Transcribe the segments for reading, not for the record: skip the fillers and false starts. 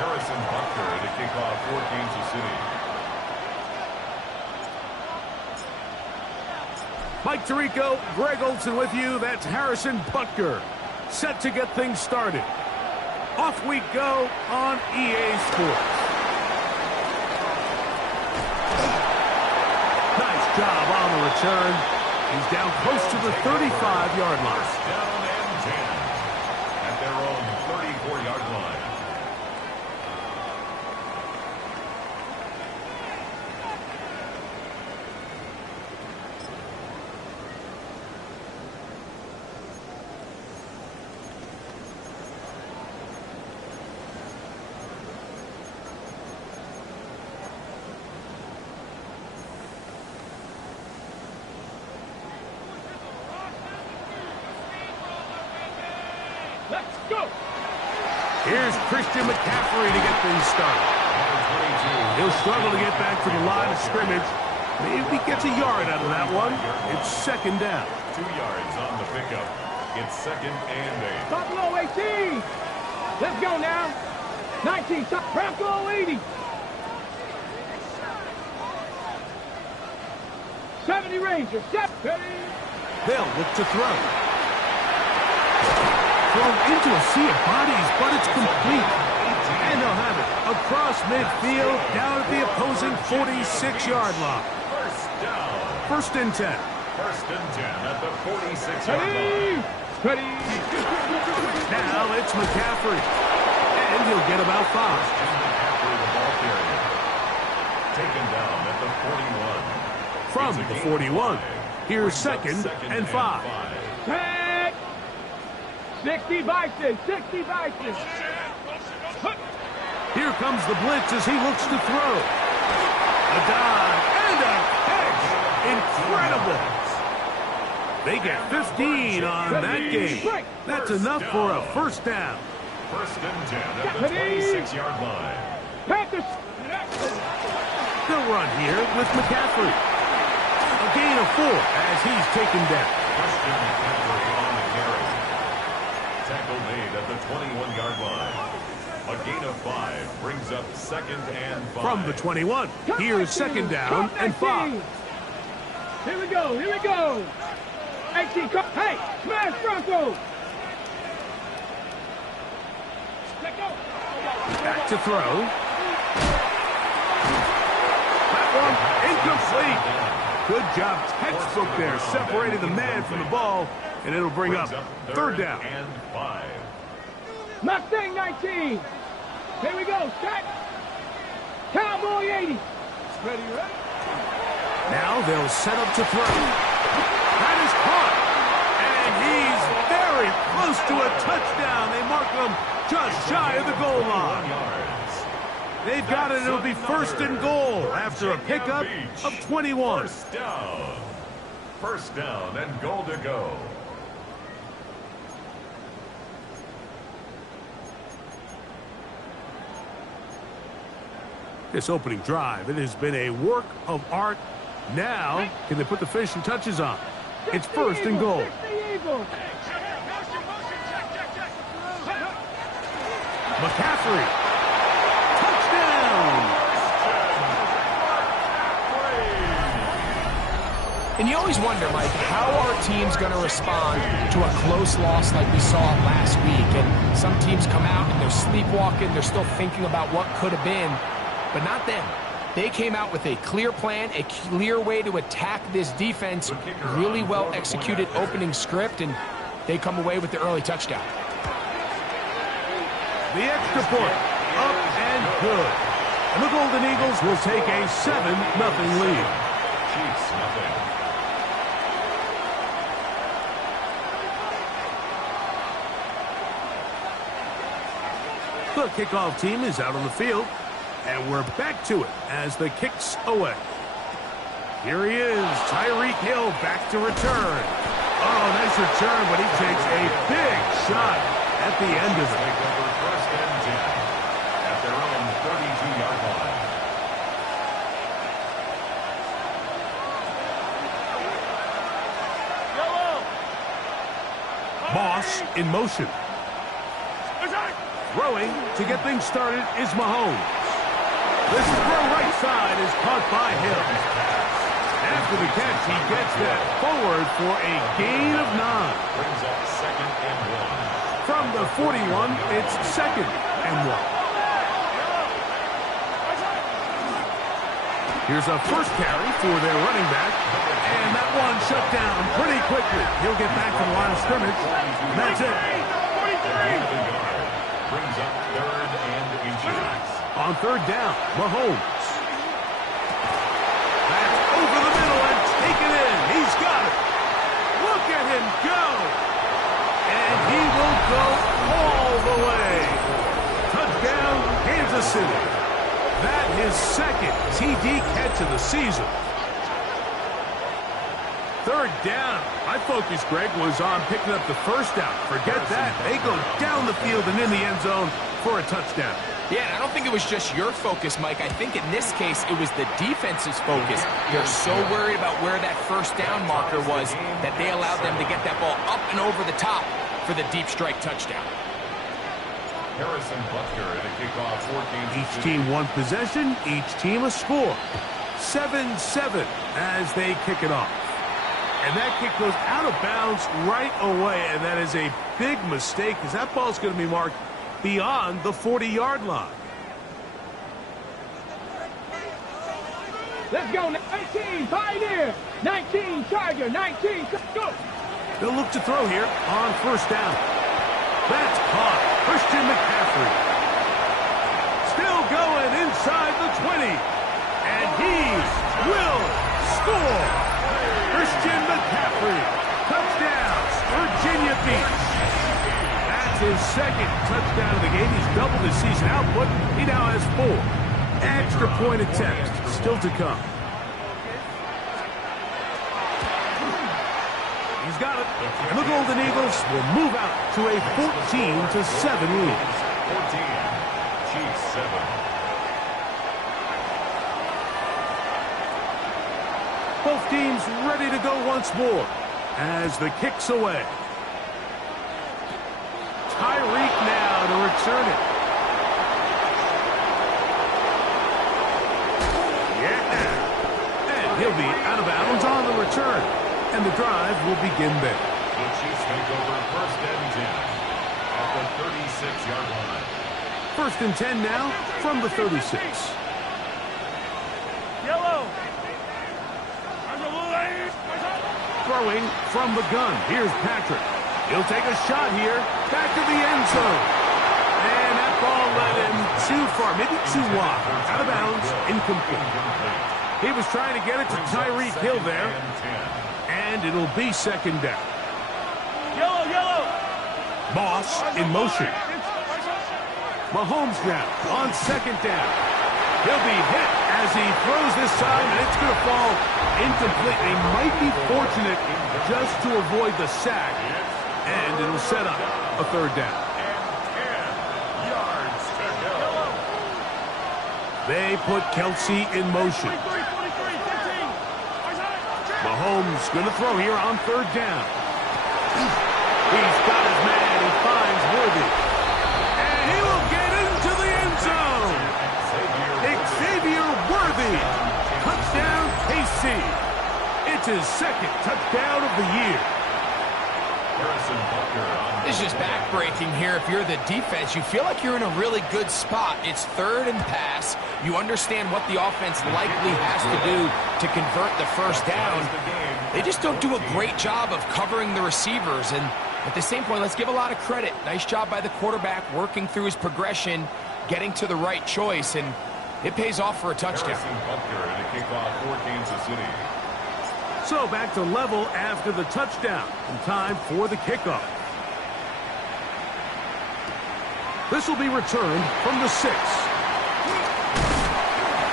Harrison Butker to kick off for Kansas City. Mike Tirico, Greg Olson with you. That's Harrison Butker, set to get things started. Off we go on EA Sports. Nice job on the return. He's down close to the 35-yard line. First down and 10 at their own 34-yard line. Let's go! Here's Christian McCaffrey to get things started. He'll struggle to get back to the line of scrimmage. Maybe gets a yard out of that one. It's second down. 2 yards on the pickup. It's second and 8. Buffalo 18! Let's go now! 19, stop Bronco 80! 70 Rangers, step ready! They'll look to throw. Thrown into a sea of bodies, but it's complete. And they'll have it across midfield, down at the opposing 46-yard line. First down. First and 10. First and 10 at the 46-yard line. Ready! Now it's McCaffrey. And he'll get about 5. McCaffrey, the ball carrier. Taken down at the 41. From the 41, here's second and 5. Set! 60 Bison, 60 Bison! Here comes the blitz as he looks to throw. A dive and a catch. Incredible. They get 15 on that game. That's enough for a first down. First and 10 at the 26-yard line. Panthers! They'll run here with McCaffrey. A gain of 4 as he's taken down. Christian McCaffrey on the carry. Tackle made at the 21-yard line. A gain of 5 brings up second and 5. From the 21, here's second down and 5. Here we go, here we go! 18, hey, smash Bronco! Let go! Back to throw. That one incomplete. Good job, textbook there, separating the man from the ball, and it'll bring up third down. And 5. Mustang 19! Here we go, set! Cowboy 80! Ready, ready? Now they'll set up to throw. That is caught. And he's very close to a touchdown. They mark him just shy of the goal line. They've got it. It'll be first and goal after a pickup of 21. First down. First down and goal to go. This opening drive, it has been a work of art. Now, can they put the finishing touches on? It's first and goal. McCaffrey. Touchdown! And you always wonder, Mike, how are teams going to respond to a close loss like we saw last week? And some teams come out and they're sleepwalking. They're still thinking about what could have been. But not them. They came out with a clear plan, a clear way to attack this defense, really well executed opening script, and they come away with the early touchdown. The extra point, up and good. And the Golden Eagles will take a 7-0 lead. Chiefs nothing. The kickoff team is out on the field. And we're back to it as the kick's away. Here he is, Tyreek Hill back to return. Oh, nice return, but he takes a big shot at the end of it. First and 10 at their own 32-yard line. Moss in motion. Throwing to get things started is Mahomes. This throw right side is caught by Hill. After the catch, he gets that forward for a gain of 9. Brings up 2nd and 1. From the 41, it's 2nd and 1. Here's a first carry for their running back. And that one shut down pretty quickly. He'll get back to the line of scrimmage. And that's it. Brings up 3rd and inches. On 3rd down, Mahomes. That's over the middle and taken in. He's got it. Look at him go. And he will go all the way. Touchdown, Kansas City. That his 2nd TD catch of the season. 3rd down. My focus, Greg, was on picking up the first down. Forget that. They go down the field and in the end zone for a touchdown. Yeah, and I don't think it was just your focus, Mike. I think in this case, it was the defense's focus. They're so worried about where that first down marker was that they allowed them to get that ball up and over the top for the deep strike touchdown. Harrison Butker at a kickoff for Kansas Each City. team one possession, each team a score. 7-7 as they kick it off. And that kick goes out of bounds right away, and that is a big mistake because that ball's going to be marked beyond the 40-yard line. Let's go. 19, Pioneer. 19, Charger. 19, go. They'll look to throw here on first down. That's caught. Christian McCaffrey. Still going inside the 20. And he will score. Christian McCaffrey. Touchdown. Virginia Beach. That's his 2nd touchdown of the game. He's doubled his season output. He now has 4. Extra point attempt still to come. He's got it. And the Golden Eagles will move out to a 14-7 lead. 14. Chiefs 7. Both teams ready to go once more as the kick's away. Tyreek now to return it. Yeah. And he'll be out of bounds on the return. And the drive will begin there. The Chiefs take over 1st and 10 at the 36-yard line. 1st and 10 now from the 36. Yellow. Throwing from the gun. Here's Patrick. He'll take a shot here. Back to the end zone. And that ball led him too far, maybe too wide. Out of bounds, incomplete. He was trying to get it to Tyreek Hill there. And it'll be 2nd down. Yellow. Moss in motion. Mahomes now on 2nd down. He'll be hit as he throws this time, and it's going to fall incomplete. They might be fortunate just to avoid the sack, and it'll set up a 3rd down. And 10 yards to go. They put Kelsey in motion. Mahomes going to throw here on 3rd down. He's got his man. He finds Worthy. And he will get into the end zone. Xavier Worthy. Touchdown, KC. It's his 2nd touchdown of the year. Harrison Butker on It's just backbreaking here. If you're the defense, you feel like you're in a really good spot. It's 3rd and pass. You understand what the offense likely has to do to convert the first down. They just don't do a great job of covering the receivers. And at the same point, let's give a lot of credit. Nice job by the quarterback working through his progression, getting to the right choice, and it pays off for a touchdown. Harrison Butker at a kickoff for Kansas City. So back to level after the touchdown. And time for the kickoff. This will be returned from the 6.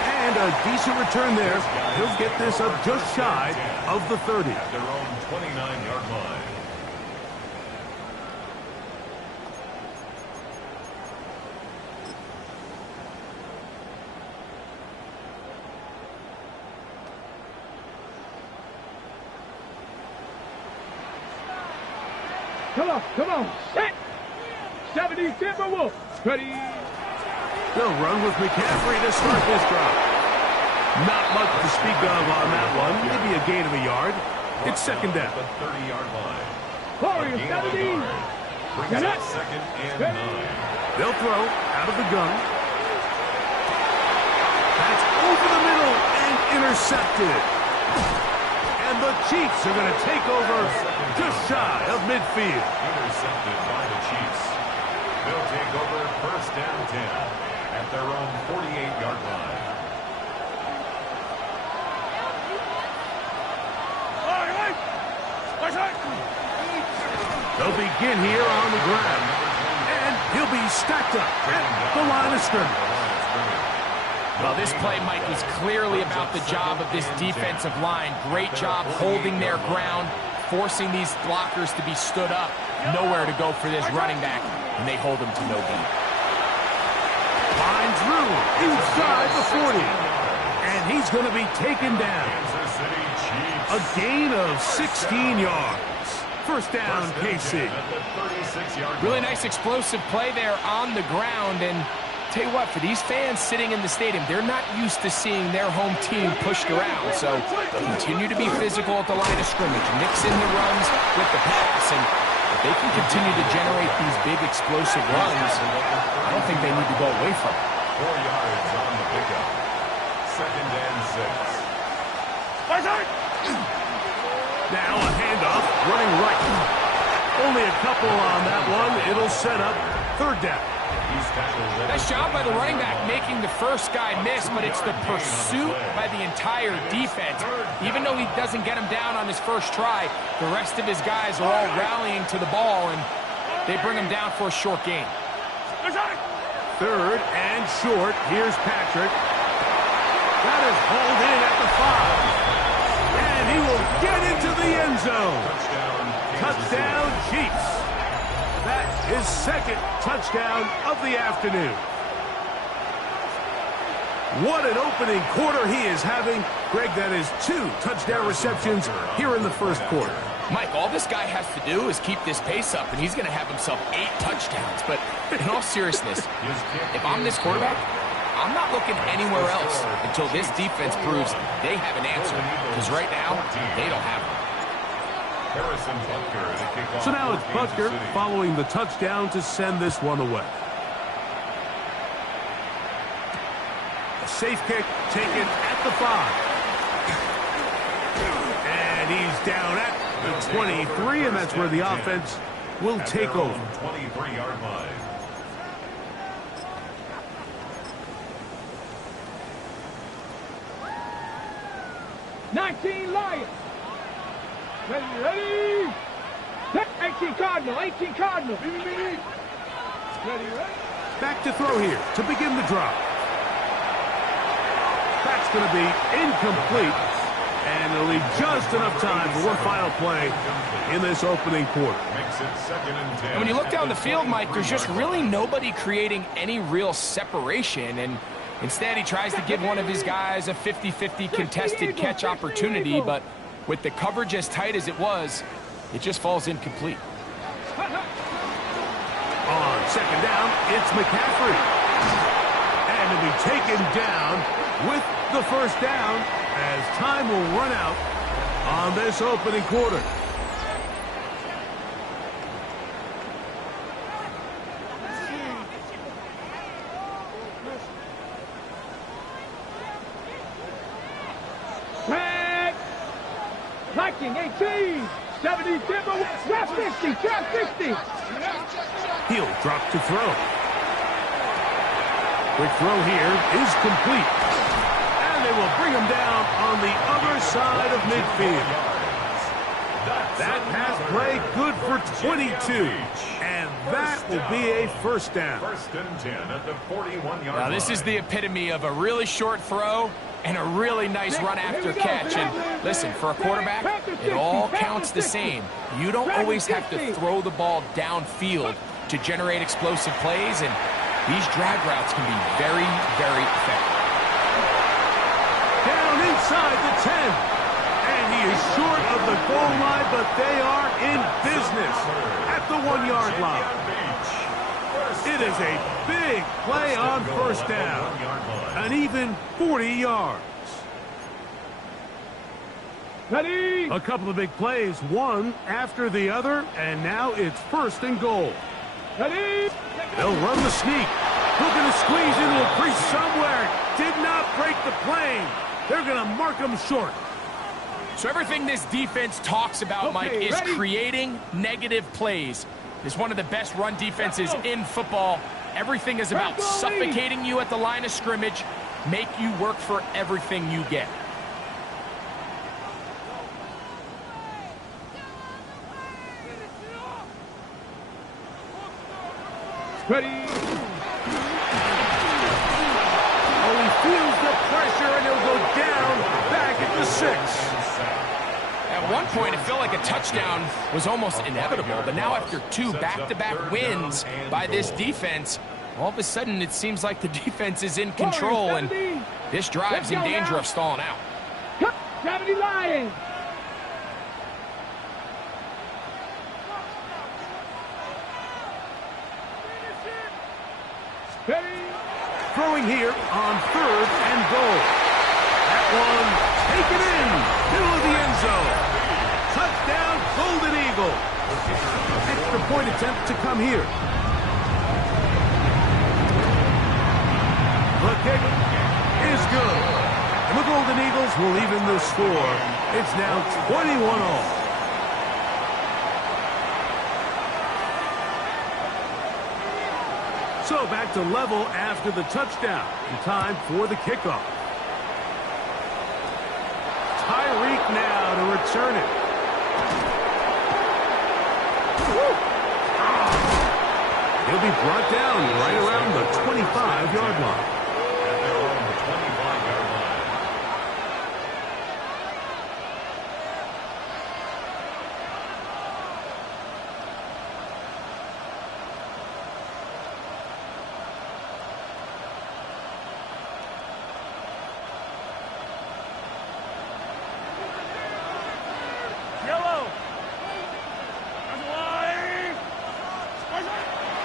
And a decent return there. He'll get this up just shy of the 30. At their own 29-yard line. Come on. Set. 70 Timberwolves. Ready. They'll run with McCaffrey to start this drive. Not much to speak of on that one. Maybe a gain of a yard. It's second down. The 30-yard line. Corey, A gain of a 17. yard. Brings up second and 9. They'll throw out of the gun. That's over the middle and intercepted. And the Chiefs are going to take over just shy of midfield. Intercepted by the Chiefs. They'll take over first down 10 at their own 48-yard line. They'll begin here on the ground. And he'll be stacked up at the line of scrimmage. Well, this play, Mike, was clearly about the job of this defensive line. Great job holding their ground, forcing these blockers to be stood up. Nowhere to go for this running back, and they hold him to no gain. Finds room inside the 40. And he's going to be taken down. Kansas City Chiefs. A gain of 16 yards. First down, KC. At the 36-yard Really line. nice explosive play there on the ground, and tell you what, for these fans sitting in the stadium, they're not used to seeing their home team pushed around, so continue to be physical at the line of scrimmage, mix in the runs with the pass, and if they can continue to generate these big explosive runs, I don't think they need to go away from it. 4 yards on the pickup. Second and 6. Now a handoff, running right. Only a couple on that one. It'll set up third down. He's tackled at Nice job by the running back making the first guy miss, but it's the pursuit by the entire defense. Even though he doesn't get him down on his first try, the rest of his guys are all rallying to the ball, and they bring him down for a short gain. Third and short. Here's Patrick. That is hauled in at the 5. And he will get into the end zone. Touchdown, Chiefs. That is second touchdown of the afternoon. What an opening quarter he is having. Greg, that is 2 touchdown receptions here in the first quarter. Mike, all this guy has to do is keep this pace up, and he's going to have himself 8 touchdowns. But in all seriousness, if I'm this quarterback, I'm not looking anywhere else until this defense proves they have an answer. Because right now, they don't have one. Harrison Butker to kick off So now it's for Kansas Butker City. following the touchdown to send this one away. A safe kick taken at the 5. And he's down at the 23, and that's where the offense will At take their own over. 23-yard line. Lions. Ready. 18 Cardinal. 18 Cardinal. Ready. Back to throw here to begin the drive. That's going to be incomplete, and it'll leave just enough time for one final play in this opening quarter. Makes it second and 10. And when you look down the field, Mike, there's just really nobody creating any real separation. And instead, he tries to give one of his guys a 50-50 contested catch opportunity. But with the coverage as tight as it was, it just falls incomplete. On second down, it's McCaffrey. And he'll be taken down with the first down as time will run out on this opening quarter. Tag. Liking 18. 70. Trap 50. Trap 50. He'll drop to throw. Quick throw here is complete. And they will bring him down on the other side of midfield. That pass play good for 22. And that will be a first down. First and 10 at the 41-yard line. Now, this is the epitome of a really short throw and a really nice run after catch. And listen, for a quarterback, it all counts the same. You don't always have to throw the ball downfield to generate explosive plays, and these drag routes can be very, very effective. Down inside the 10. And he is short of the goal line, but they are in business at the 1-yard line. It is a big play on first down. An even 40 yards. Ready? A couple of big plays, one after the other, and now it's 1st and goal. Ready? They'll run the sneak. Looking to squeeze into a crease somewhere. Did not break the plane. They're going to mark them short. So everything this defense talks about, Mike, is creating negative plays. It's one of the best run defenses in football. Everything is about suffocating you at the line of scrimmage, make you work for everything you get. Ready? Oh, he feels the pressure, and he'll go down back at the 6. At one point, it felt like a touchdown was almost inevitable, but now after 2 back-to-back wins by this defense, all of a sudden it seems like the defense is in control, and this drive's in danger of stalling out. 70 Lions. Ready? Throwing here on 3rd and goal. That one taken in, middle of the end zone. Touchdown, Golden Eagle. Extra point attempt to come here. The kick is good. And the Golden Eagles will even the score. It's now 21-all. So back to level after the touchdown. And time for the kickoff. Tyreek now to return it. He'll be brought down right around the 25-yard line. And they're on the 25-yard line.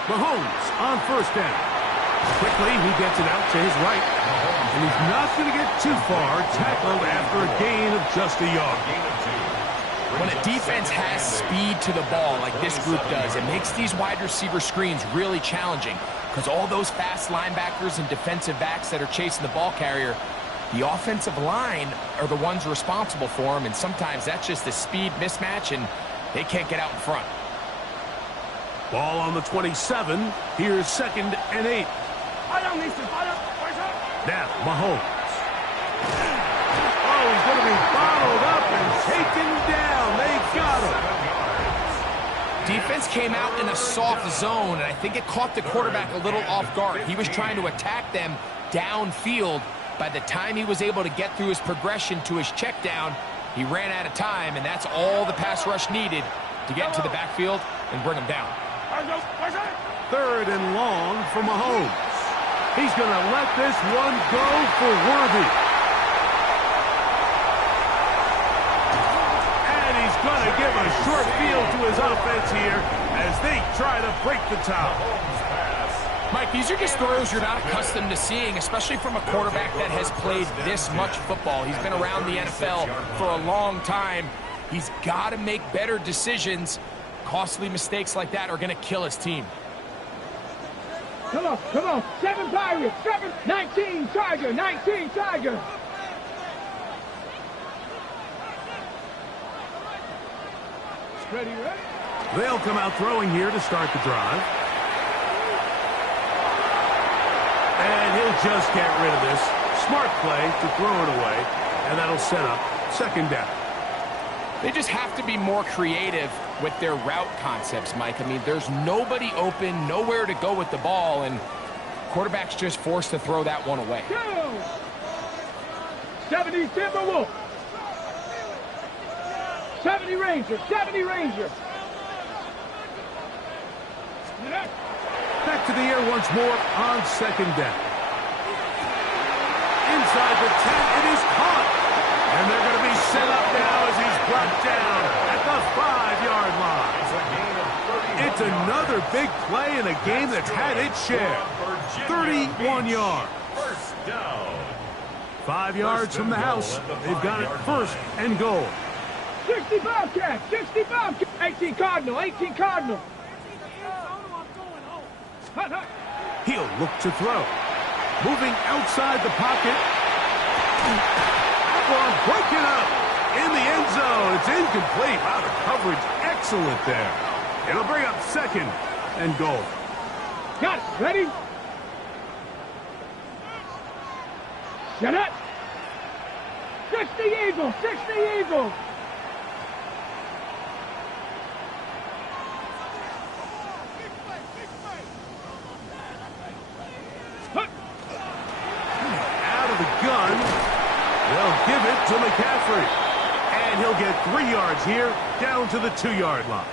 Mahomes on 1st down. Quickly, he gets it out to his right. And he's not going to get too far, tackled after a gain of just a yard. When a defense has speed to the ball like this group does, it makes these wide receiver screens really challenging because all those fast linebackers and defensive backs that are chasing the ball carrier, the offensive line are the ones responsible for them, and sometimes that's just a speed mismatch, and they can't get out in front. Ball on the 27. Here's 2nd and 8. Now, Mahomes. Oh, he's going to be bottled up and taken down. They got him. Defense came out in a soft zone, and I think it caught the quarterback a little off guard. He was trying to attack them downfield. By the time he was able to get through his progression to his check down, he ran out of time, and that's all the pass rush needed to get into the backfield and bring him down. 3rd and long for Mahomes. He's going to let this one go for Worthy. And he's going to give a short field to his offense here as they try to break the tie. Mike, these are just throws you're not accustomed to seeing, especially from a quarterback that has played this much football. He's been around the NFL for a long time. He's got to make better decisions. Costly mistakes like that are going to kill his team. Come on, come on. 7 Pirates, 7, 19 Tiger, 19 Tiger. Ready, ready? They'll come out throwing here to start the drive. And he'll just get rid of this. Smart play to throw it away, and that'll set up 2nd down. They just have to be more creative with their route concepts, Mike. I mean, there's nobody open, nowhere to go with the ball, and quarterback's just forced to throw that one away. 70 Timberwolves. 70 Rangers, 70 Rangers. Back to the air once more on 2nd down. Inside the 10, it is caught. And they're going to be set up now as he's brought down at the 5-yard line. It's another big play in a game that's had its share. 31 yards. First down. 5 yards from the house. They've got it first and goal. 60 Bobcats, 60 Bobcats. 18 Cardinal, 18 Cardinal. Hut, hut. He'll look to throw. Moving outside the pocket. One broken up in the end zone. It's incomplete. Wow, the coverage excellent there. It'll bring up second and goal. Got it. Ready? Set up. 60 Eagles, 60 Eagles. Out of the gun. They'll give it to McCaffrey. And he'll get 3 yards here, down to the 2-yard line.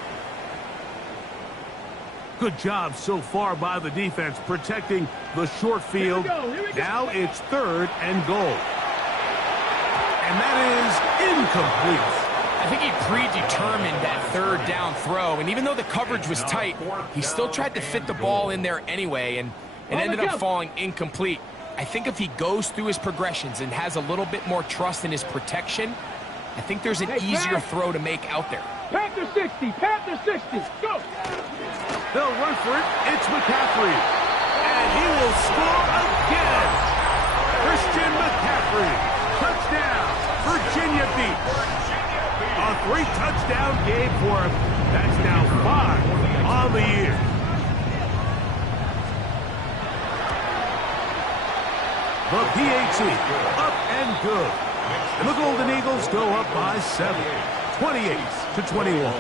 Good job so far by the defense protecting the short field. Here we go. Now it's third and goal. And that is incomplete. I think he predetermined that third down throw, and even though the coverage was tight, he still tried to fit the ball in there anyway, and it ended up falling incomplete. I think if he goes through his progressions and has a little bit more trust in his protection, I think there's an easier throw to make out there. Panther 60, Panther 60. Go. They'll run for it. It's McCaffrey. And he will score again. Christian McCaffrey. Touchdown. Virginia Beach. A 3-touchdown game for him. That's now 5 on the year. The PAT up and good. And the Golden Eagles go up by 7. 28-21.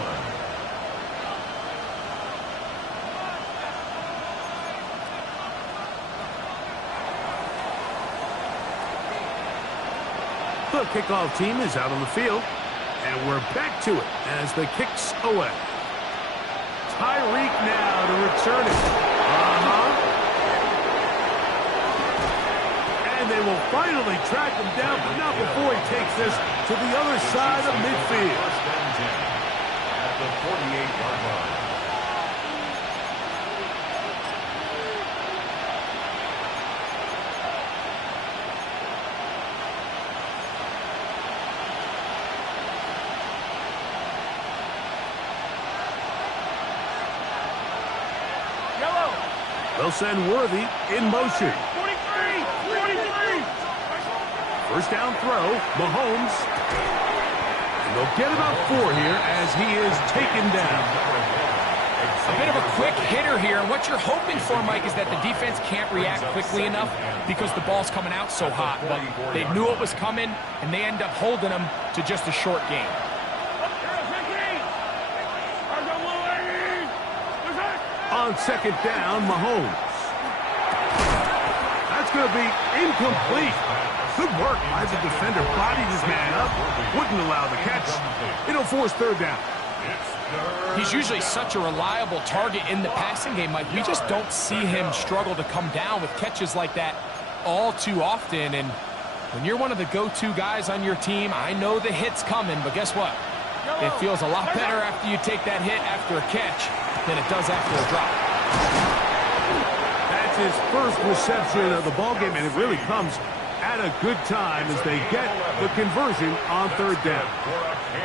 The kickoff team is out on the field, and we're back to it as the kick's away. Tyreek now to return it. And they will finally track him down, but not before he takes this to the other side of midfield. First and 10 at the 48-yard line. They'll send Worthy in motion. 43. First down throw, Mahomes. And they'll get about 4 here as he is taken down. A bit of a quick hitter here, and what you're hoping for, Mike, is that the defense can't react quickly enough because the ball's coming out so hot. But they knew it was coming, and they end up holding them to just a short game. On second down, Mahomes. That's going to be incomplete. Good work by the defender. Bodied his man up. Wouldn't allow the catch. It'll force third down. He's usually such a reliable target in the passing game, Mike. We just don't see him struggle to come down with catches like that all too often. And when you're one of the go-to guys on your team, I know the hit's coming, but guess what? It feels a lot better after you take that hit after a catch than it does after a drop. That's his first reception of the ballgame, and it really comes at a good time as they get the conversion on third down.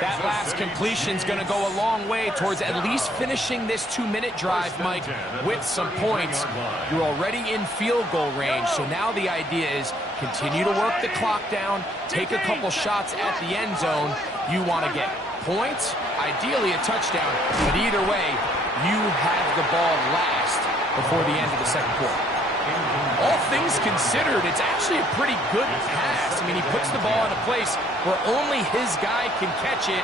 That last completion's going to go a long way towards at least finishing this 2-minute drive, Mike, with some points. You're already in field goal range, so now the idea is continue to work the clock down, take a couple shots at the end zone. You want to get points, ideally a touchdown, but either way, you have the ball last before the end of the second quarter. All things considered, it's actually a pretty good pass. I mean, he puts the ball in a place where only his guy can catch it,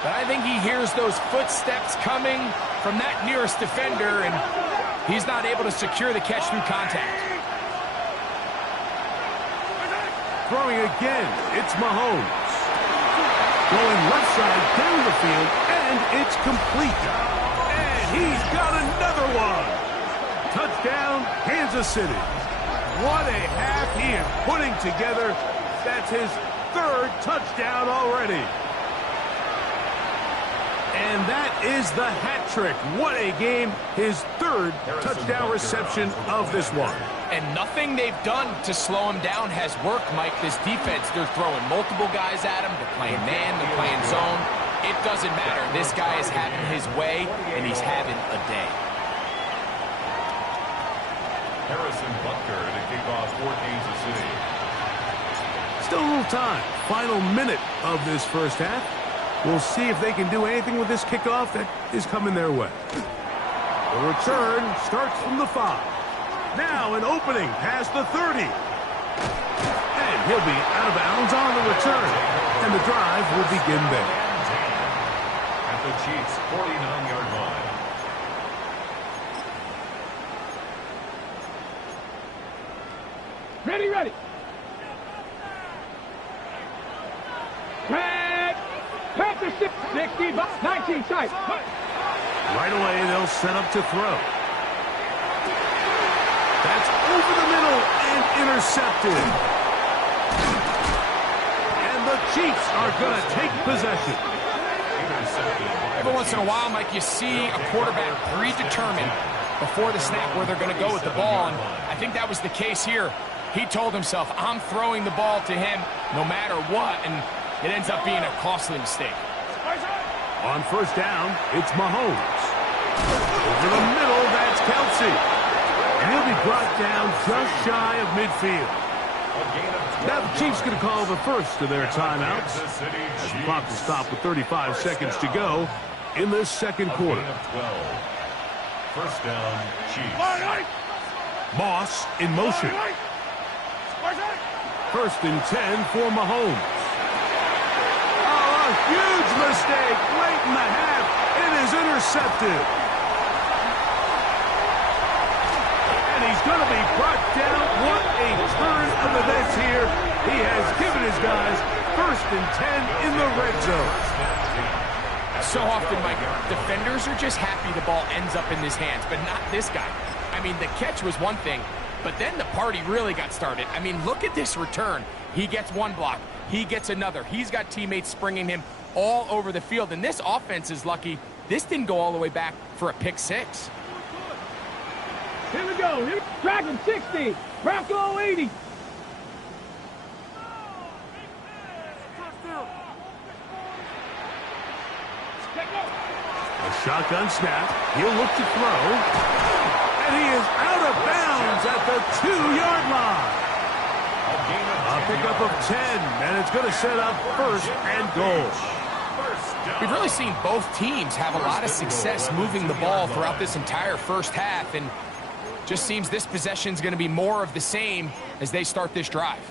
but I think he hears those footsteps coming from that nearest defender, and he's not able to secure the catch through contact. Throwing again, it's Mahomes. Going left side down the field, and it's complete. And he's got another one. Touchdown, Kansas City. What a half he is putting together. That's his third touchdown already. And that is the hat trick. What a game. His third touchdown reception of this one. And nothing they've done to slow him down has worked, Mike. This defense, they're throwing multiple guys at him. They're playing man, they're playing zone. It doesn't matter. This guy is having his way, and he's having a day. Harrison Butker to kick off for Kansas City. Still a little time. Final minute of this first half. We'll see if they can do anything with this kickoff that is coming their way. The return starts from the 5. Now an opening past the 30. And he'll be out of bounds on the return. And the drive will begin there. At the Chiefs' 49-yard line. Ready, ready. Tag. Panther 60, 19 tight. Right away, they'll set up to throw. That's over the middle and intercepted. And the Chiefs are going to take possession. Every once in a while, Mike, you see a quarterback predetermined before the snap where they're going to go with the ball, and I think that was the case here. He told himself, I'm throwing the ball to him no matter what, and it ends up being a costly mistake. On first down, it's Mahomes. Over the middle, that's Kelsey. And he'll be brought down just shy of midfield. Now the Chiefs going to call the first of their timeouts. As the clock will stop with 35 seconds to go in this second quarter. First down, Chiefs. Moss in motion. First and 10 for Mahomes. Oh, a huge mistake late in the half. It is intercepted. And he's going to be brought down. What a turn of events here. He has given his guys first and 10 in the red zone. So often, Mike, defenders are just happy the ball ends up in his hands, but not this guy. I mean, the catch was one thing, but then the party really got started. I mean, look at this return. He gets one block. He gets another. He's got teammates springing him all over the field, and this offense is lucky. This didn't go all the way back for a pick six. Here we go. Here, Dragon 60. Bronco 80. A shotgun snap. He'll look to throw. And he is out of bounds at the 2-yard line. A pickup of 10, and it's going to set up first and goal. We've really seen both teams have a lot of success moving the ball throughout this entire first half, and just seems this possession is going to be more of the same as they start this drive.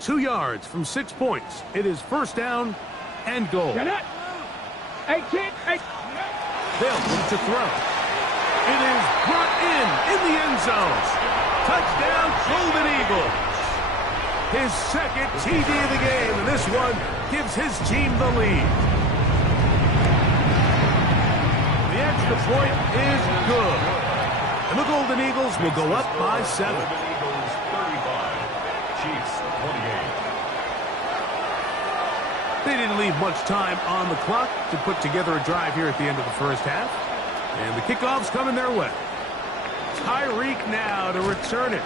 2 yards from 6 points. It is first down and goal. 18. They'll look to throw. It is brought in the end zone. Touchdown, Golden Eagles. His second TD of the game, and this one gives his team the lead. The extra point is good. And the Golden Eagles will go up by 7. Golden Eagles 35, Chiefs 28. They didn't leave much time on the clock to put together a drive here at the end of the first half. And the kickoff's coming their way. Tyreek now to return it.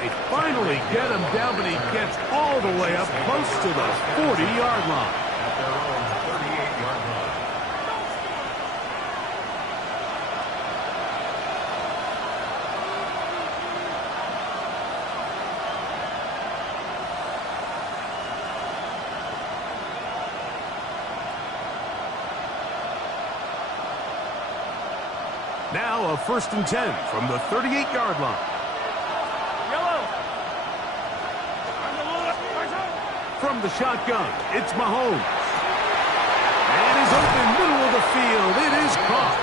They finally get him down, but he gets all the way up close to the 40-yard line. At their own 38-yard line. Now a first and 10 from the 38-yard line. From the shotgun, it's Mahomes. And he's open middle of the field. It is caught.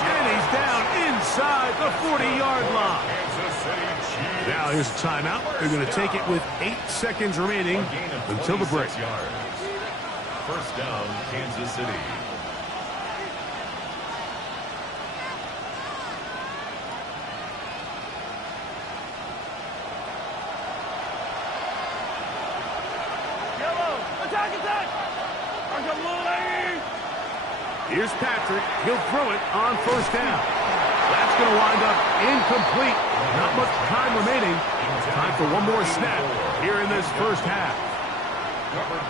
And he's down inside the 40-yard line. Now here's a timeout. They're going to take it with 8 seconds remaining until the break. First down, Kansas City. Here's Patrick. He'll throw it on first down. That's going to wind up incomplete. Not much time remaining. Time for one more snap here in this first half.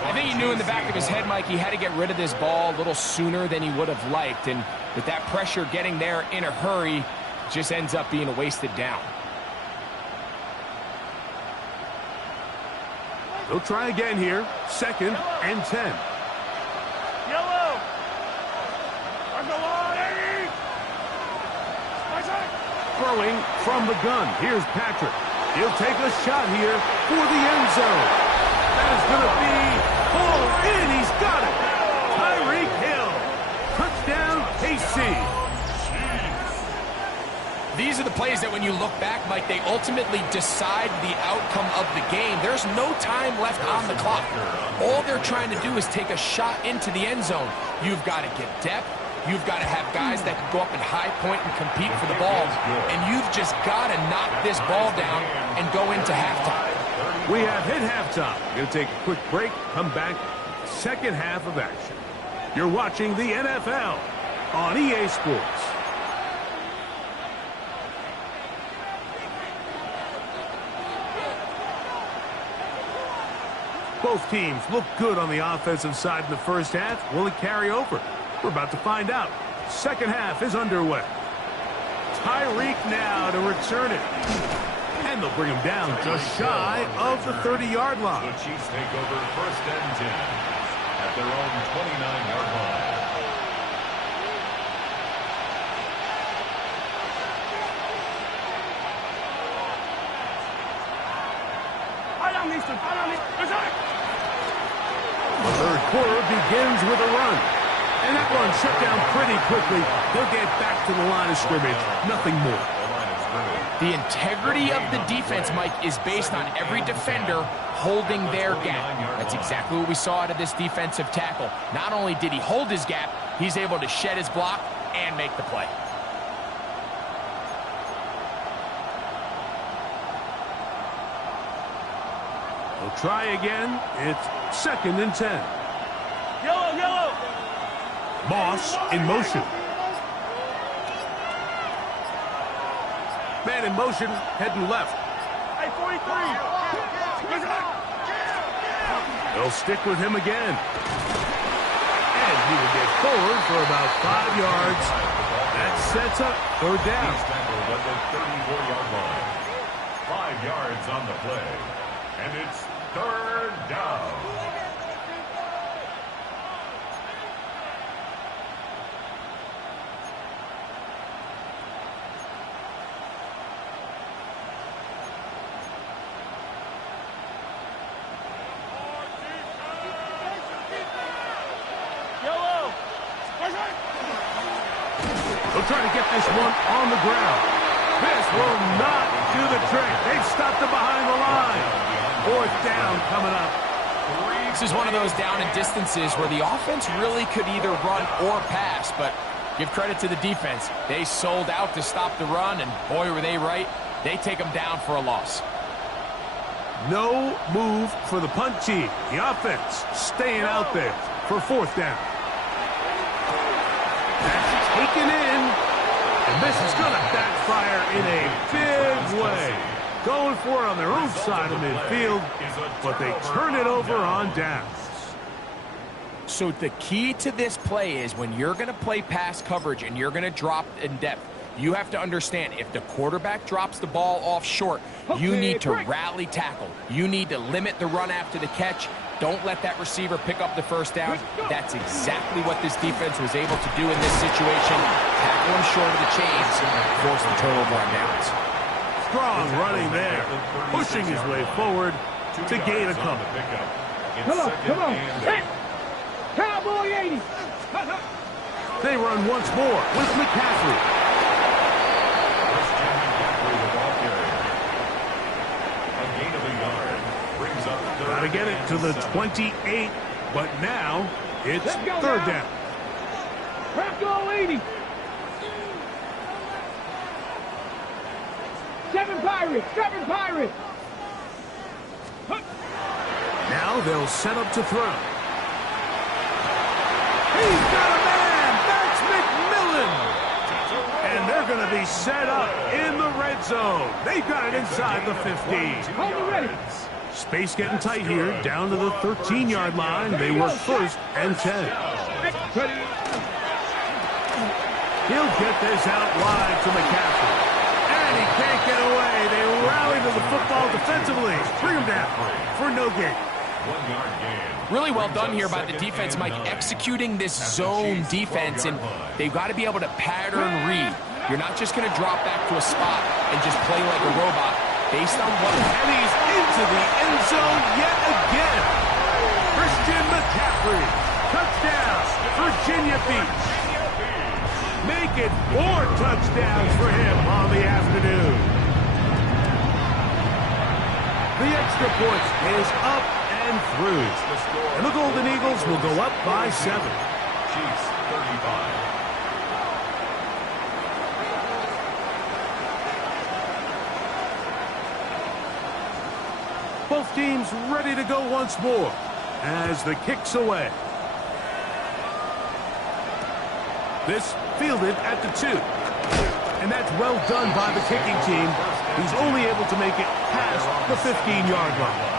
I think he knew in the back of his head, Mike, he had to get rid of this ball a little sooner than he would have liked. And with that pressure getting there in a hurry, it just ends up being a wasted down. They'll try again here. 2nd and 10. Throwing from the gun. Here's Patrick. He'll take a shot here for the end zone. That is going to be pulled in. He's got it. Tyreek Hill. Touchdown, KC. These are the plays that when you look back, Mike, they ultimately decide the outcome of the game. There's no time left on the clock. All they're trying to do is take a shot into the end zone. You've got to get depth. You've got to have guys that can go up and high point and compete for the ball. And you've just got to knock this ball down and go into halftime. We have hit halftime. Going to take a quick break. Come back. Second half of action. You're watching the NFL on EA Sports. Both teams look good on the offensive side in the first half. Will it carry over? We're about to find out. Second half is underway. Tyreek now to return it. And they'll bring him down just shy of the 30-yard line. The Chiefs take over 1st and 10 at their own 29-yard line. The third quarter begins with a run. And that run shut down pretty quickly. They'll get back to the line of scrimmage. Nothing more. The integrity of the defense, Mike, is based on every defender holding their gap. That's exactly what we saw out of this defensive tackle. Not only did he hold his gap, he's able to shed his block and make the play. They'll try again. It's 2nd and 10. Yellow. Moss in motion. Man in motion, heading left. Hey, 43. They'll stick with him again. And he will get forward for about 5 yards. That sets up 3rd down. He's tackled at the 34-yard line. 5 yards on the play. And it's 3rd down. They'll try to get this one on the ground. This will not do the trick. They've stopped it behind the line. 4th down coming up. This is one of those down and distances where the offense really could either run or pass, but give credit to the defense. They sold out to stop the run, and boy, were they right. They take them down for a loss. No move for the punt team. The offense staying out there for 4th down. That's taken in, and this is going to backfire in a big way. Going for it on their own side of midfield, but they turn it over on downs. So the key to this play is when you're going to play pass coverage and you're going to drop in depth, you have to understand if the quarterback drops the ball off short, you need to rally tackle. You need to limit the run after the catch. Don't let that receiver pick up the 1st down. That's exactly what this defense was able to do in this situation. Tackle him short of the chains, force the turnover on downs. Strong running there, pushing his way forward to gain a couple. Come on. Hey, Cowboy 80. They run once more with McCaffrey. Got to get it to the 28, but now it's 3rd down. Bronco 80. 7 Pirates. Now they'll set up to throw. He's got a man. That's McMillan. And they're going to be set up in the red zone. They've got it inside the 15. Hold it ready. Space getting tight here, down to the 13-yard line. They work first and 10. He'll get this out wide to McCaffrey. And he can't get away. They rally to the football defensively. Bring him down for no gain. 1 yard gain. Really well done here by the defense, Mike, executing this zone defense, and they've got to be able to pattern read. You're not just going to drop back to a spot and just play like a robot based on what... And he's into the end zone yet again. Christian McCaffrey. Touchdown, Virginia Beach. Make it 4 touchdowns for him on the afternoon. The extra point is up and through. And the Golden Eagles will go up by 7. Chiefs 35. Both teams ready to go once more as the kick's away. This fielded at the 2. And that's well done by the kicking team. He's only able to make it past the 15-yard line.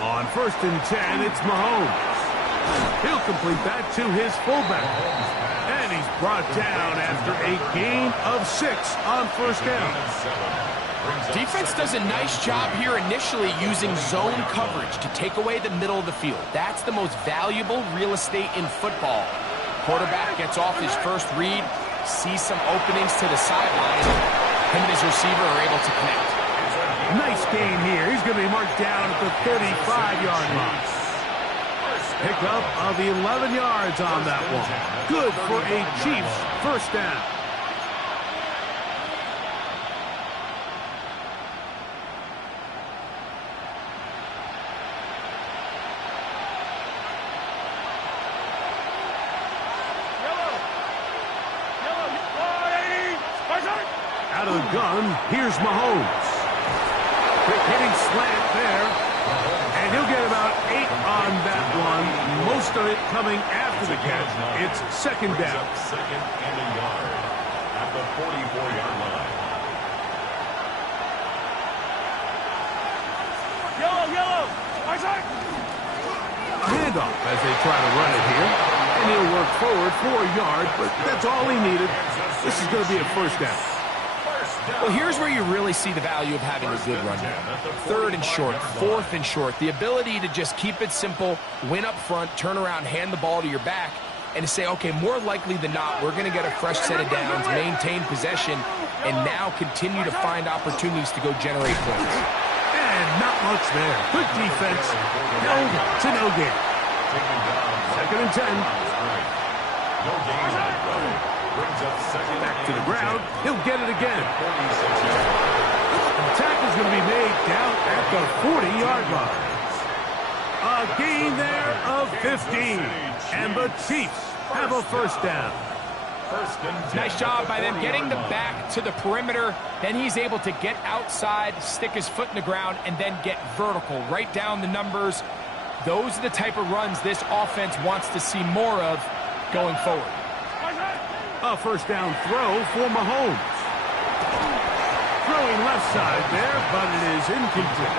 On 1st and 10, it's Mahomes. He'll complete that to his fullback. And he's brought down after a gain of 6 on 1st down. Defense does a nice job here initially using zone coverage to take away the middle of the field. That's the most valuable real estate in football. Quarterback gets off his first read, sees some openings to the sideline. Him and his receiver are able to connect. Nice gain here. He's going to be marked down at the 35-yard line. Pickup of 11 yards on that one. Good for a Chiefs first down. Out of the gun, here's Mahomes. Quick hitting slant there. And he'll get about 8 on that one. Most of it coming after the catch. It's 2nd down. 2nd and a yard at the 44-yard line. A handoff as they try to run it here. And he'll work forward for a yard, but that's all he needed. This is going to be a first down. Well, here's where you really see the value of having a good run game. 3rd and short, 4th and short. The ability to just keep it simple, win up front, turn around, hand the ball to your back, and to say, okay, more likely than not, we're going to get a fresh set of downs, maintain possession, and now continue to find opportunities to go generate points. And not much there. Good defense. Held to no gain. 2nd and 10. No gain on the play. Brings up 2nd Back to the ground. 10. He'll get it again. 46-yard The tackle's going to be made down at the 40-yard line. A gain there of 15. And the Chiefs have a first down. Nice job by them getting the back to the perimeter. Then he's able to get outside, stick his foot in the ground, and then get vertical. Right down the numbers. Those are the type of runs this offense wants to see more of going forward. A first down throw for Mahomes. Throwing left side there, but it is incomplete.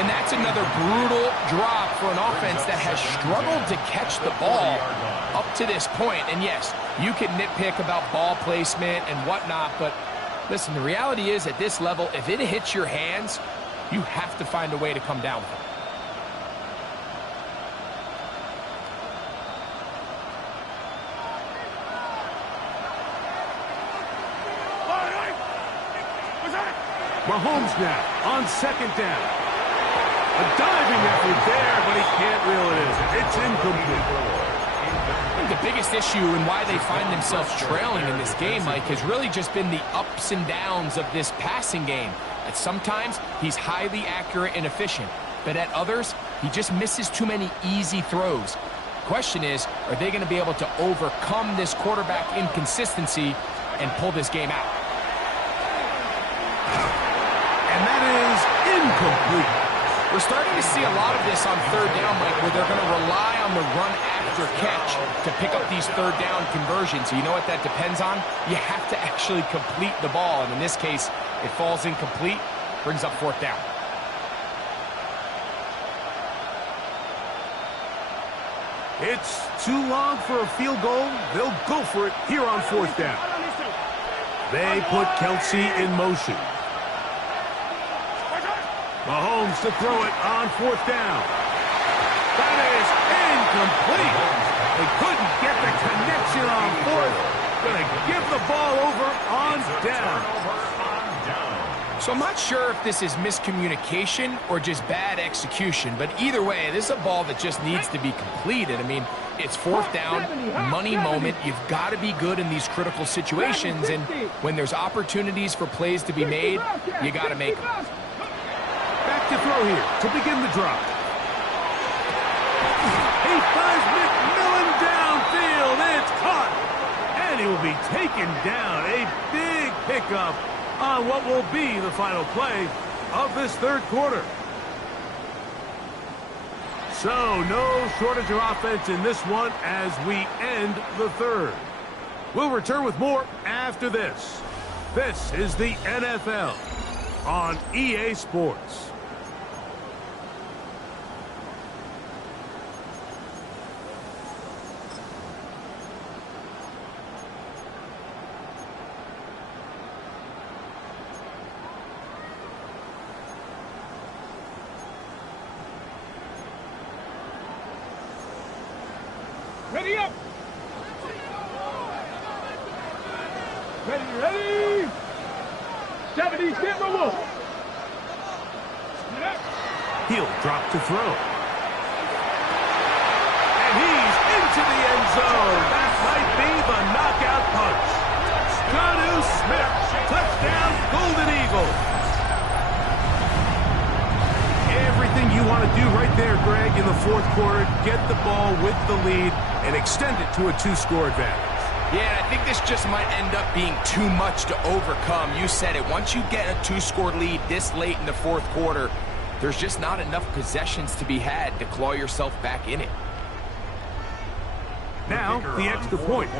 And that's another brutal drop for an offense that has struggled to catch the ball up to this point. And yes, you can nitpick about ball placement and whatnot, but listen, the reality is at this level, if it hits your hands, you have to find a way to come down with it. Mahomes now on 2nd down. A diving effort there, but he can't reel it in. It's incomplete. I think the biggest issue and why they find themselves trailing in this game, Mike, has really just been the ups and downs of this passing game. At sometimes, he's highly accurate and efficient, but at others, he just misses too many easy throws. question is, are they going to be able to overcome this quarterback inconsistency and pull this game out? And that is incomplete. We're starting to see a lot of this on third down, Mike, where they're going to rely on the run after catch to pick up these third down conversions. So you know what that depends on? You have to actually complete the ball. And in this case, it falls incomplete, brings up fourth down. It's too long for a field goal. They'll go for it here on fourth down. They put Kelce in motion. Mahomes to throw it on fourth down. That is incomplete. They couldn't get the connection on fourth. Going to give the ball over on down. So I'm not sure if this is miscommunication or just bad execution, but either way, this is a ball that just needs to be completed. I mean, it's fourth down, money moment. You've got to be good in these critical situations, and when there's opportunities for plays to be made, you got to make them. Back to throw here to begin the drive. He finds McMillan downfield. It's caught. And he will be taken down. A big pickup on what will be the final play of this third quarter. So no shortage of offense in this one as we end the third. We'll return with more after this. This is the NFL on EA Sports. Ready up! Ready! 70, stand by Wolf! He'll drop to throw. And he's into the end zone. That might be the knockout punch. Jonnu Smith, touchdown, Golden Eagles. Everything you want to do right there, Greg, in the fourth quarter, get the ball with the lead and extend it to a two-score advantage. Yeah, I think this just might end up being too much to overcome. You said it. Once you get a two-score lead this late in the fourth quarter, there's just not enough possessions to be had to claw yourself back in it. Now, the extra point.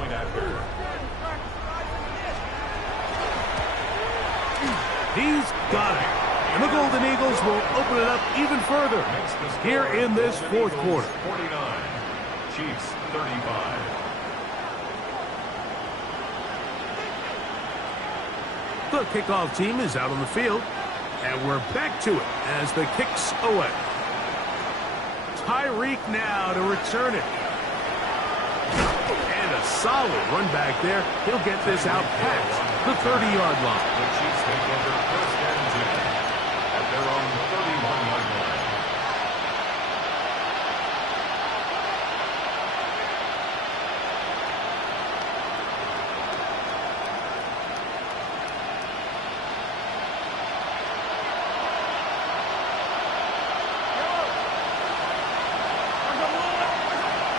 He's got it. And the Golden Eagles will open it up even further here in this fourth quarter. 49, Chiefs 35. The kickoff team is out on the field, and we're back to it as the kick's away. Tyreek now to return it. And a solid run back there. He'll get this out past the 30-yard line. The Chiefs take over first and 10 at their own 31-yard line.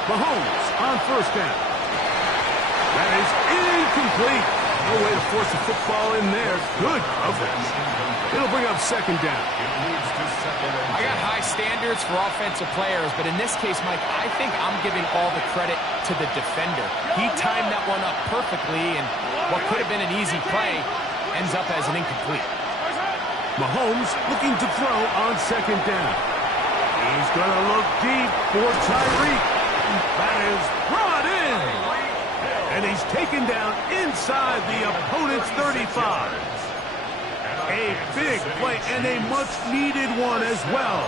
Mahomes on first down. That is incomplete. No way to force a football in there. Good coverage. It'll bring up second down. It moves to second and I got high standards for offensive players, but in this case, Mike, I think I'm giving all the credit to the defender. He timed that one up perfectly, and what could have been an easy play ends up as an incomplete. Mahomes looking to throw on second down. He's going to look deep for Tyreek. That is brought in. And he's taken down inside the opponent's 35. A big play and a much-needed one as well.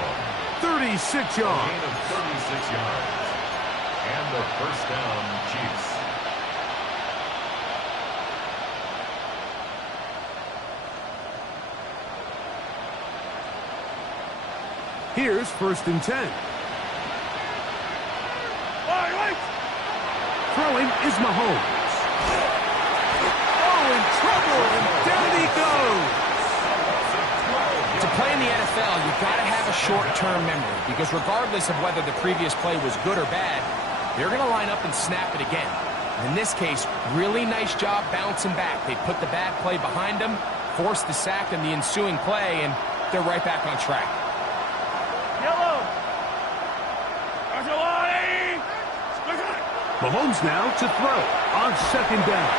36 yards. gain of 36 yards. And the first down, Chiefs. Here's first and 10. Throwing is Mahomes. Oh, in trouble, and down he goes. To play in the NFL, you've got to have a short-term memory, because regardless of whether the previous play was good or bad, they're going to line up and snap it again. In this case, really nice job bouncing back. They put the bad play behind them, forced the sack in the ensuing play, and they're right back on track. Yellow. Mahomes now to throw on second down.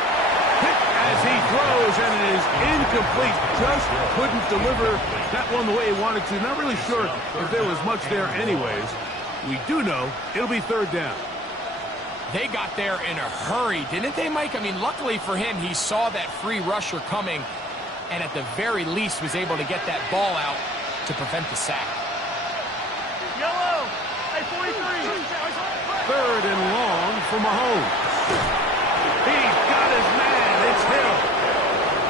Hit as he throws, and it is incomplete. Just couldn't deliver that one the way he wanted to. Not really sure if there was much there anyways. We do know it'll be third down. They got there in a hurry, didn't they, Mike? I mean, luckily for him, he saw that free rusher coming, and at the very least was able to get that ball out to prevent the sack. Yellow. Hey, 43. Third and long for Mahomes. He's got his man. It's Hill.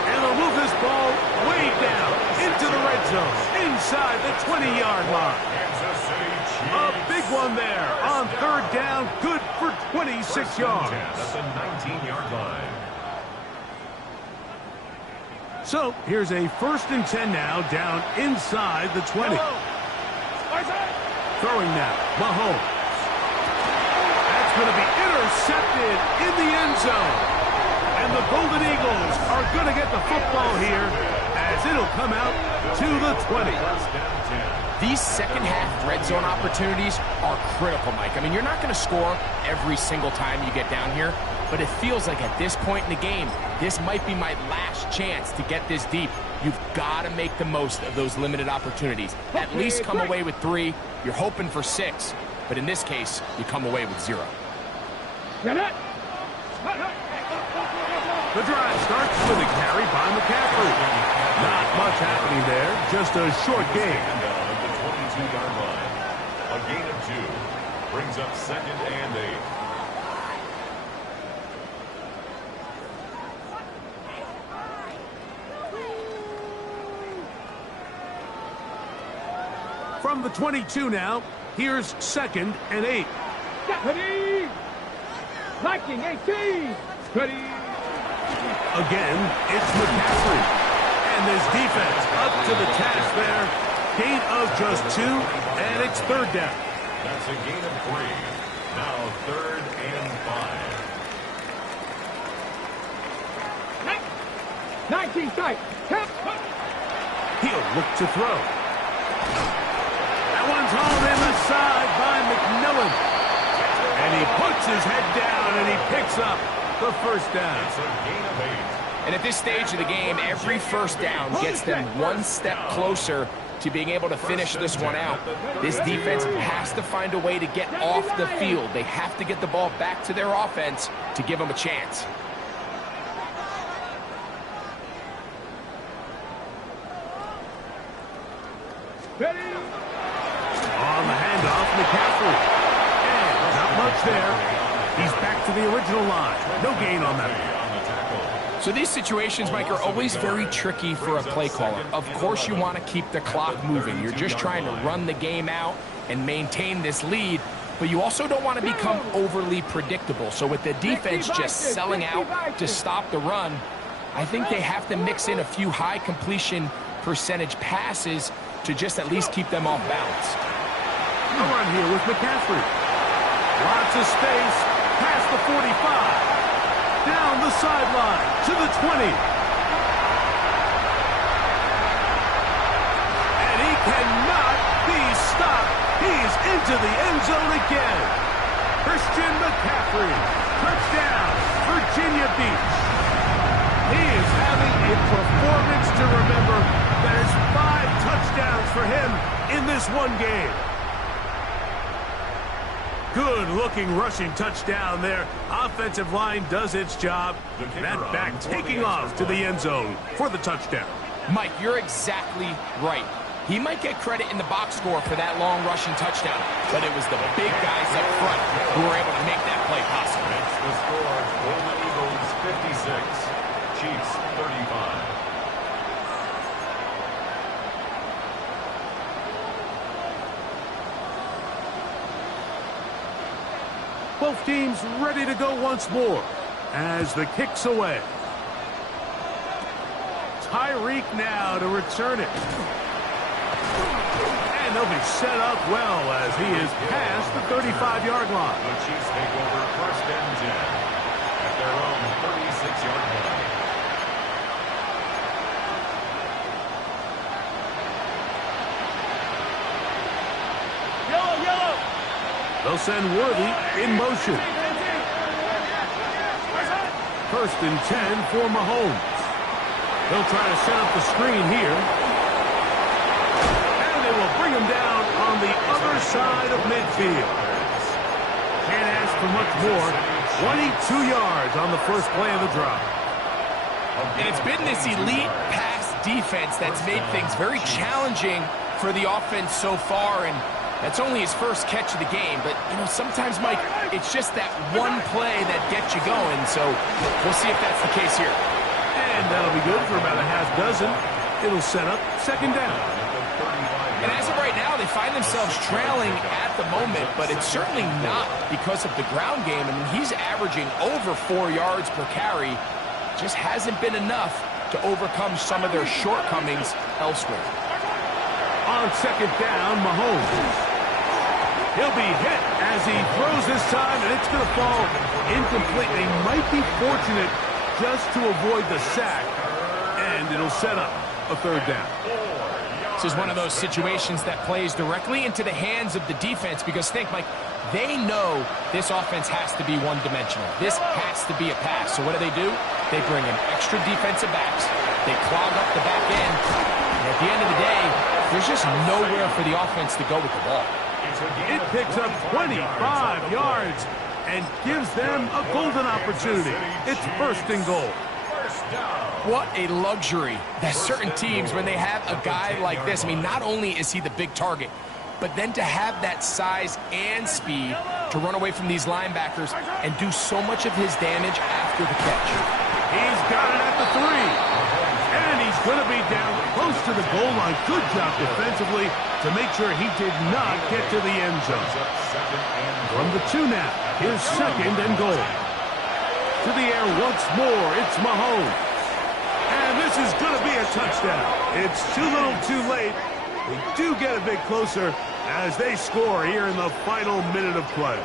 And they'll move this ball way down into the red zone, inside the 20-yard line. A big one there on third down, good for 26 yards. That's a 19-yard line. So here's a 1st and 10 now, down inside the 20. Throwing now, Mahomes. That's going to be intercepted in the end zone. And the Golden Eagles are going to get the football here as it'll come out to the 20. These second-half red zone opportunities are critical, Mike. I mean, you're not going to score every single time you get down here, but it feels like at this point in the game, this might be my last chance to get this deep. You've got to make the most of those limited opportunities. At least come away with 3. You're hoping for 6, but in this case, you come away with 0. The drive starts with a carry by McCaffrey. Not much happening there, just a short game. 22-yard line. A gain of 2 brings up 2nd and 8. From the 22 now, here's 2nd and 8. Ready. Liking 18. Ready. Again, it's McCaffrey. And this defense up to the task there. Gain of just 2, and it's third down. That's a gain of 3. Now 3rd and 5. 19 strike. He'll look to throw. That one's hauled in the side by McMillan. And he puts his head down, and he picks up the first down. It's a gain of 8. And at this stage of the game, every first down gets them one step closer to being able to finish this one out. This defense has to find a way to get off the field. They have to get the ball back to their offense to give them a chance. Ready. On the handoff, McCaffrey. And not much there. He's back to the original line. No gain on that. So these situations, Mike, are always very tricky for a play caller. Of course you want to keep the clock moving. You're just trying to run the game out and maintain this lead, but you also don't want to become overly predictable. So with the defense just selling out to stop the run, I think they have to mix in a few high completion percentage passes to just at least keep them off balance. A run here with McCaffrey. Lots of space past the 45. Down the sideline to the 20. And he cannot be stopped. He's into the end zone again. Christian McCaffrey. Touchdown, Virginia Beach. He is having a performance to remember. That is 5 touchdowns for him in this one game. Good-looking rushing touchdown there. Offensive line does its job. That back taking off to the end zone for the touchdown. Mike, you're exactly right. He might get credit in the box score for that long rushing touchdown, but it was the big guys up front who were able to make that play possible. It's the score. Golden Eagles 56, Chiefs 35. Both teams ready to go once more as the kick's away. Tyreek now to return it. And they'll be set up well as he is past the 35-yard line. The Chiefs take over first and 10 at their own 36-yard line. They'll send Worthy in motion. First and 10 for Mahomes. They'll try to set up the screen here. And they will bring him down on the other side of midfield. Can't ask for much more. 22 yards on the first play of the drive. And it's been this elite pass defense that's made things very challenging for the offense so far, and that's only his first catch of the game. But, you know, sometimes, Mike, it's just that one play that gets you going. So we'll see if that's the case here. And that'll be good for about a half dozen. It'll set up second down. And as of right now, they find themselves trailing at the moment, but it's certainly not because of the ground game. I mean, he's averaging over 4 yards per carry. Just hasn't been enough to overcome some of their shortcomings elsewhere. On second down, Mahomes. He'll be hit as he throws this time, and it's going to fall incomplete. They might be fortunate just to avoid the sack, and it'll set up a third down. This is one of those situations that plays directly into the hands of the defense because, think, Mike, they know this offense has to be one-dimensional. This has to be a pass. So what do? They bring in extra defensive backs. They clog up the back end. And at the end of the day, there's just nowhere for the offense to go with the ball. It picks up 25 yards and gives them a golden opportunity. It's first and goal. What a luxury that certain teams, when they have a guy like this, I mean, not only is he the big target, but then to have that size and speed to run away from these linebackers and do so much of his damage after the catch. He's got it at the 3. And he's going to be down close to the goal line. Good job defensively to make sure he did not get to the end zone. From the 2 now, here's second and goal. To the air once more, it's Mahomes. And this is going to be a touchdown. It's too little too late. They do get a bit closer as they score here in the final minute of play.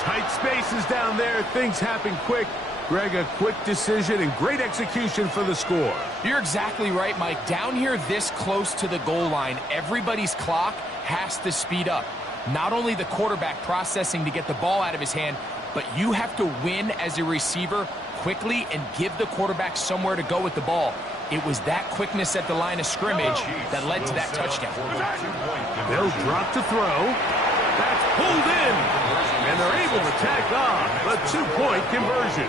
Tight spaces down there. Things happen quick. Greg, a quick decision and great execution for the score. You're exactly right, Mike. Down here this close to the goal line, everybody's clock has to speed up. Not only the quarterback processing to get the ball out of his hand, but you have to win as a receiver quickly and give the quarterback somewhere to go with the ball. It was that quickness at the line of scrimmage that led to that touchdown. They'll drop to throw. That's pulled in. And they're able to tack on the 2-point conversion.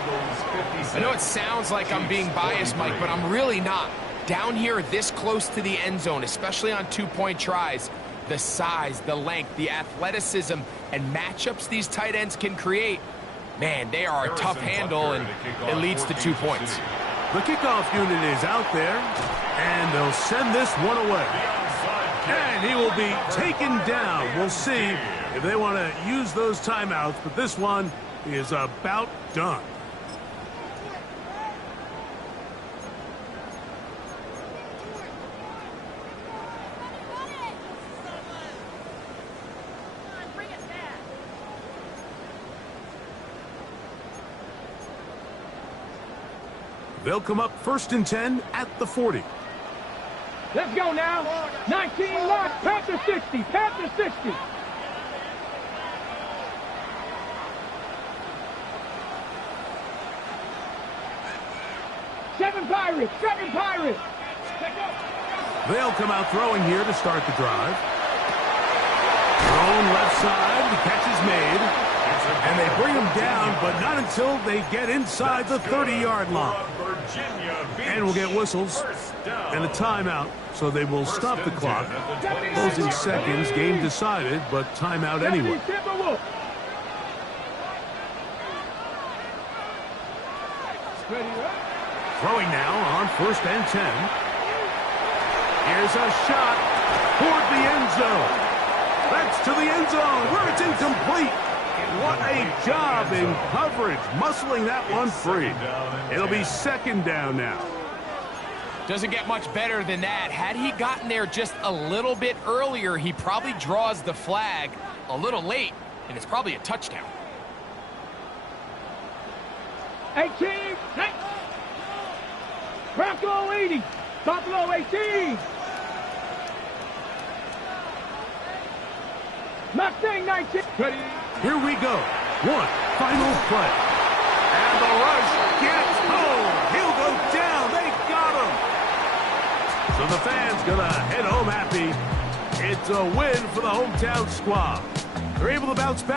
I know it sounds like I'm being biased, Mike, but I'm really not. Down here this close to the end zone, especially on 2-point tries, the size, the length, the athleticism, and matchups these tight ends can create, man, they are a tough handle, and it leads to 2 points. The kickoff unit is out there, and they'll send this one away. And he will be taken down. We'll see if they want to use those timeouts, but this one is about done. They'll come up first and 10 at the 40. Let's go now. 19 lock, Panther 60, Panther 60. Seven Pirates. They'll come out throwing here to start the drive. Thrown left side, the catch is made. And they bring him down, but not until they get inside the 30-yard line. And we'll get whistles and a timeout, so they will stop the clock. Closing seconds, game decided, but timeout anyway. Throwing now on first and 10. Here's a shot toward the end zone. That's to the end zone where it's incomplete. What a job in coverage, muscling that one free. It'll be second down now. Doesn't get much better than that. Had he gotten there just a little bit earlier, he probably draws the flag a little late, and it's probably a touchdown. 18, Bronco 80, Buffalo 18. Mustang 19. Ready? Here we go. One final play. And the rush gets home. He'll go down. They got him. So the fans gonna head home happy. It's a win for the hometown squad. They're able to bounce back.